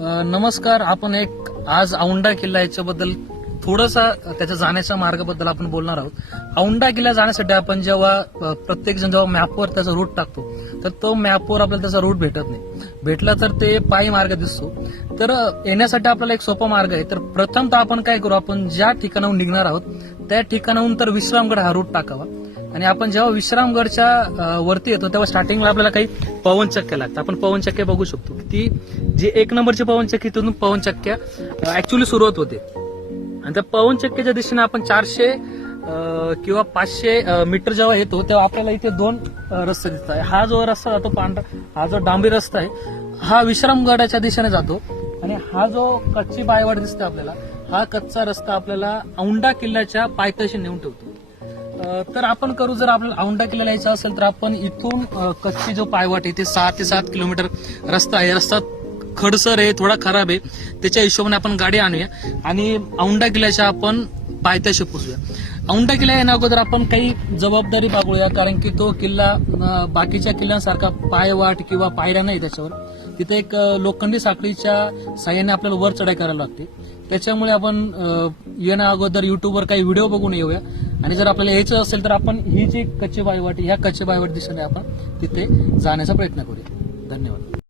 नमस्कार. आपण एक आज औंढा किल्ला याच्याबद्दल थोडासा त्याच्या जाण्याच्या मार्गाबद्दल आपण बोलणार आहोत. औंढा किल्ला जाण्यासाठी आपण जेव्हा प्रत्येक जण जेव्हा मॅपवर त्याचा रूट टाकतो तर तो मॅपवर आपल्याला त्याचा रूट भेटत नाही. भेटला तर ते पायी मार्ग दिसतो. तर येण्यासाठी आपल्याला एक सोपा मार्ग आहे. तर प्रथमतः आपण काय करू, आपण ज्या ठिकाणाहून निघणार आहोत त्या ठिकाणाहून तर विश्रामगड हा रूट टाकावा. आणि आपण जेव्हा विश्रामगडच्या वरती येतो तेव्हा स्टार्टिंगला आपल्याला काही पवनचक्क्या लागतात. आपण पवनचक्क्या बघू शकतो की ती जी 1 नंबरची पवनचक्की तिथून पवनचक्क्या ऍक्च्युली सुरुवात होते. आणि त्या पवनचक्क्याच्या दिशेने आपण 400 किंवा 500 मीटर जेव्हा येतो तेव्हा आपल्याला इथे 2 रस्ते दिसतात. हा जो रस्ता जातो पांढरा, हा जो डांबरी रस्ता आहे हा विश्रामगडाच्या दिशेने जातो. आणि हा जो कच्ची पायवाट दिसते आपल्याला, हा कच्चा रस्ता आपल्याला औंढा किल्ल्याच्या पायथ्याशी नेऊन ठेवतो. तर आपण करू, जर आपल्याला औंढा किल्ल्याला यायचं असेल तर आपण इथून कच्ची जो पायवाट आहे ते 6 ते 7 किलोमीटर रस्ता आहे. रस्ता खडसर आहे, थोडा खराब आहे. त्याच्या हिशोबाने आपण गाडी आणूया आणि औंढा किल्ल्याच्या आपण पायथ्याशी पोचूया. औंढा किल्ला येण्या अगोदर आपण काही जबाबदारी बाळगूया, कारण की तो किल्ला बाकीच्या किल्ल्यांसारखा पायवाट किंवा पायऱ्या नाही त्याच्यावर. तिथे एक लोखंडी साखळीच्या साह्याने आपल्याला वर चढाई करायला लागते. त्याच्यामुळे आपण येण्या अगोदर युट्यूबवर काही व्हिडिओ बघून येऊया. आणि जर आपल्याला यायचं असेल तर आपण ही जी कच्ची पायवाट, ह्या कच्ची पायवाट दिशेने आपण तिथे जाण्याचा प्रयत्न करूया. धन्यवाद.